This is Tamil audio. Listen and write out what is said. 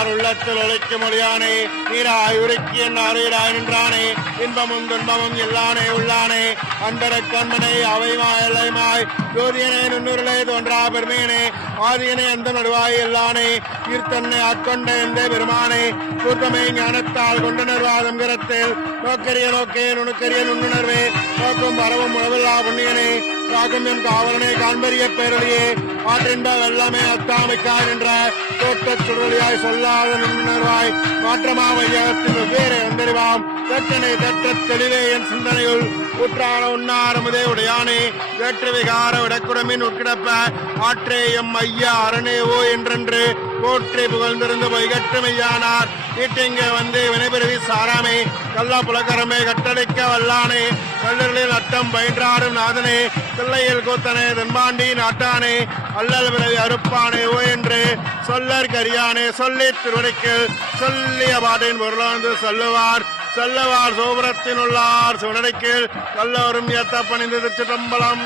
உள்ளார் உள்ளத்தில் ஒழிக்க மொழியானே நீராய் உருக்கி என் அறையிடாய் நின்றானே இன்பமும் துன்பமும் இல்லானே உள்ளானே அன்பர கண்மனை அவைமாய் எல்லைமாய் ஜோதியனே நுண்ணுருளே தோன்றா பெருமேனே ஆதியனே அந்த நடுவாய் எல்லானே ஈர்த்தன்னை ஆட்கொண்ட எந்த பெருமானே கூர்த்தமை ஞானத்தால் கொண்ட நிர்வாதம் கரத்தில் நோக்கரிய நோக்கே நுணுக்கரிய நுண்ணுணர்வே நோக்கும் வரவும் உணவில்லா புண்ணியனே காக்கும் என் காவலனை காண்பறிய பேரொழியே ஆற்றின்ப வெள்ளமே அத்தாமைக்காய் என்ற தோட்டச் சுடலியாய் சொல்லாத நுண்ணுணர்வாய் மாற்றமா வையகத்தின் வெவ்வேறு வந்தறிவாம் தெற்றனை தெற்றத் தெளிவே என் சிந்தனையுள் ஊற்றான உண்ணாரமுதே உடையானே வேற்று விகார விடக்குடமின் உட்கிடப்ப ஆற்றே எம் ஐயா அரணேவோ என்றென்று போற்றி புகழ்ந்திருந்து பொய்கட்டுமையானார் ஈட்டிங்க வந்து வினைபிறவி சாராமே கல்லா புலகரமே கட்டளிக்க வல்லானே கல்லர்களில் அட்டம் பயின்றாடும் நாதனே தில்லையில் கூத்தனே தென்பாண்டி நாட்டானே அல்லல் விரவி அறுப்பானே ஓ என்று சொல்லற் கரியானே சொல்லி திருவடிக்கு சொல்லிய பாட்டின் பொருளாந்து சொல்லுவார் செல்லவார் சோபுரத்தினுள்ளார் சுவனடிக்கு கல்லோரும் ஏத்த பணிந்து சிதம்பலம்.